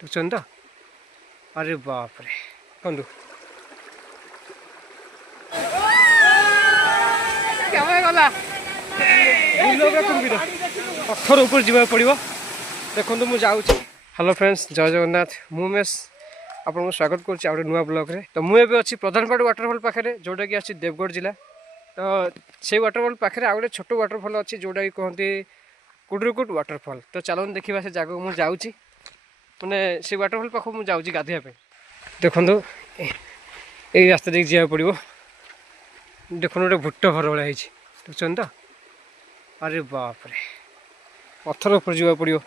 देखुन तो अरे बाप रे देखु गला पत्थर ऊपर जा पड़ो देखो मुझे जाऊँगी। हेलो फ्रेंड्स जय जगन्नाथ मुमेश आपको स्वागत करुँच नुआ ब्लॉग रे। तो मुझे अच्छी प्रधानपाड़ वाटरफॉल पाखे जोटा कि आसी देवगढ़ जिला। तो से वाटरफॉल पाखे आ गए छोट वाटरफॉल अच्छी जोटा कि कहते कुडरुकुट वाटरफॉल। तो चलो देखा से जगह मुझे जाऊँगी मैंने से वाटरफॉल पाख मुझे जाऊँगी गाधोया देखो यही रास्ता देख जा पड़ो देखो गोटे भुट्ट घर भाई देखुन तो अरे बाप रे पत्थर ऊपर जा पड़ो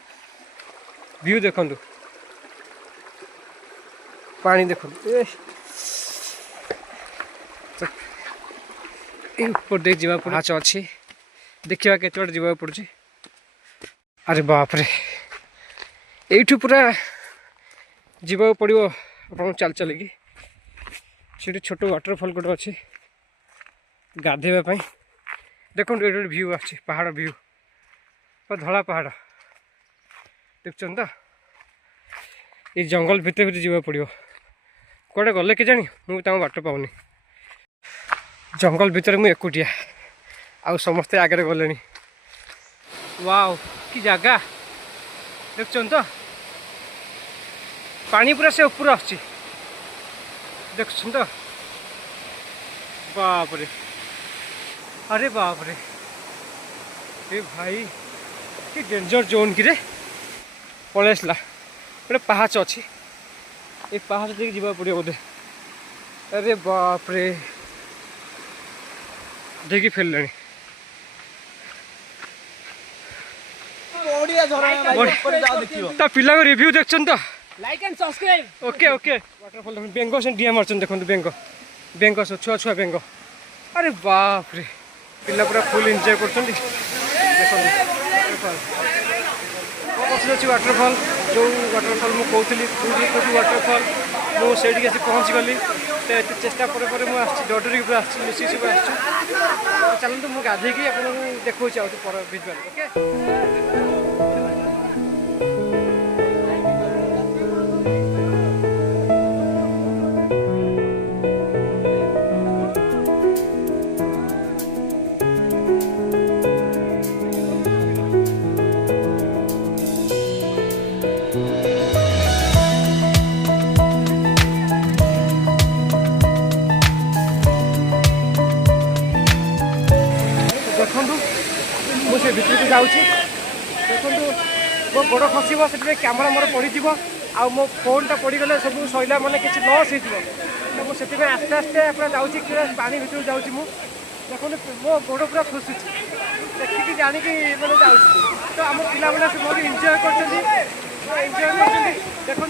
व्यू देखु पानी देखो ऊपर देख जा पाँच अच्छी देखा केत जा पड़ी। अरे बाप रे यू पूरा जा पड़ो आप चल चलिकी से छोट वाटरफॉल गोटे अच्छी गाधेवाई देखो ये गोटे व्यू आछी पहाड़ व्यू धला पहाड़ देखुन तो ये जंगल भितर भितर जा पड़ो कौटे गले कि जानी मुझे बाट पाऊनी जंगल भितर मुझे एकुटिया आउ समस्ते आगे गले वाओ कि जगह देखुन तो पानी पूरा से ऊपर आछी देखुन तो बाप रे अरे बाप रे ए भाई कि डेंजर जोन कि पलैसला गोटे पाहाच अच्छी ये पाहाच देख जा पड़ो बोधे। अरे बाप रे देखी फेरले पिला रिव्यू देखछन तो like and subscribe okay okay waterfall बेंगो से डीएम मारछन देखो बेंगो बेंगो छुआ छुआ बेंगो। अरे बाप रे पिला पूरा फुल एंजॉय करछन देखो अच्छी वाटरफॉल जो वाटरफॉल मुझे कहती वाटरफॉल मुझे पहुँची गली तो ये चेष्टा पर मुझे डरी पूरा मिसी सब चलते मुझे गाधे आपको देखा पर भिजुआल ओके। मुझे भितर को जाऊँ देखो मो गोड़ खसब से कैमेरा मोर पड़ीज आ मो फोनटा पड़गले सब सैला मैंने किसी लस हो तो मुझे आस्ते आस्ते अपना जाऊँगी पानी भितर जाऊँ देखो मो गोड़ पूरा खसुची देखिकी जानिकी मैंने जाऊँ तो आम पिला मैंने बहुत एंजॉय कर देखो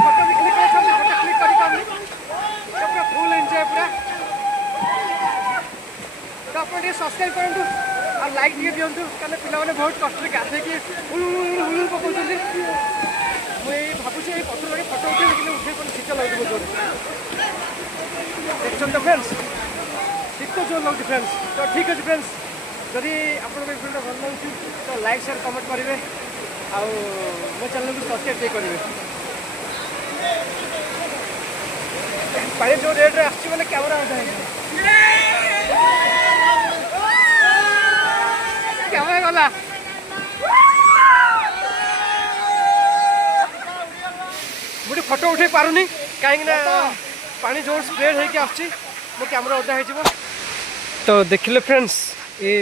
फोटो भी क्लिक कर पूरा फुल एंजॉय पूरा तो आप सब्सक्राइब करूँ और लाइक टे दिंतु क्या पिला बहुत कष्ट गाधे हुल पकाउं मुझे भावुँ पत्थर लगे फटो उठे उठे शीत लगे जोर देखते तो फ्रेंड्स शीत जोर लगे फ्रेंड्स। तो ठीक अच्छे फ्रेंड्स जदि आपको भिडियो भल लगे तो लाइक शेयर कमेंट करेंगे आउ मो चैनल को सब्सक्राइब करेंगे। पानी जो रेट आसने कैमेरा गला मुझे फटो उठे पारुनी कहीं पानी जोर स्प्रेड होके आसची मो कैमेरा ओदा हो। तो देखिले फ्रेंड्स ये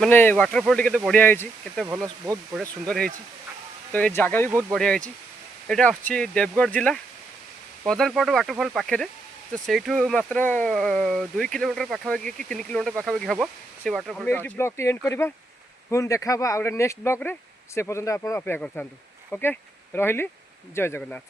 माने वाटरफॉल केते बढ़िया होती केते भल बहुत बढ़िया सुंदर होती। तो ये जगह भी बहुत बढ़िया होती यहाँ आछि देवगढ़ जिला प्रधानपाड़ वाटरफॉल पाखे तो सेठू मात्र 2 किलोमीटर पाखापाखि कि 3 किलोमीटर पाखापाखि हम से वाटरफॉल ये ब्लॉग टी एंड करवा पुणी देखा आ नेक्स्ट ब्लॉग रे से पर्यंत आप अपेक्षा करता ओके रही जय जगन्नाथ।